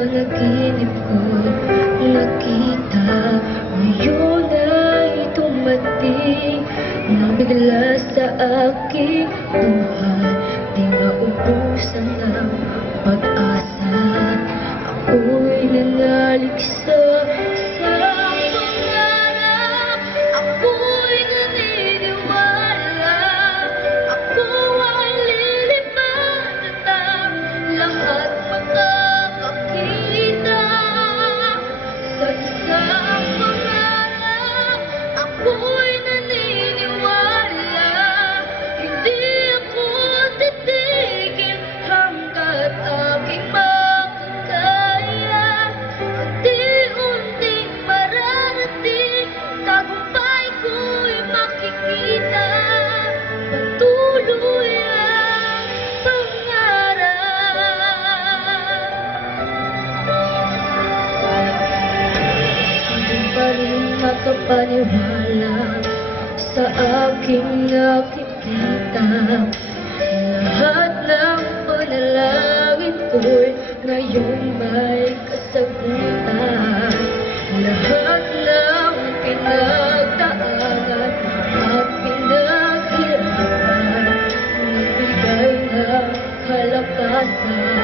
panaginip ko'y nakita. Ngayon ay tumating na bigla sa aking buhay. Di maubusan ng pag-asa. Ako'y nanaligsa sa pangarap. Ako'y naniniwala. Ako ay lilipad at ang lahat makakakita sa isang pangarap. Ako'y naniniwala. Hindi ako titigil hanggat aking makakaya. Unti-unting mararating, tagumpay ko'y makikita. Patuloy ang pangarap. Hindi pa rin makapaniwala sa aking nakikita. Lahat ng panalangin ko'y ngayon may kasagutan. Lahat ng pinagdaanan at pinaghirapan, nagbigay ng kalakasan.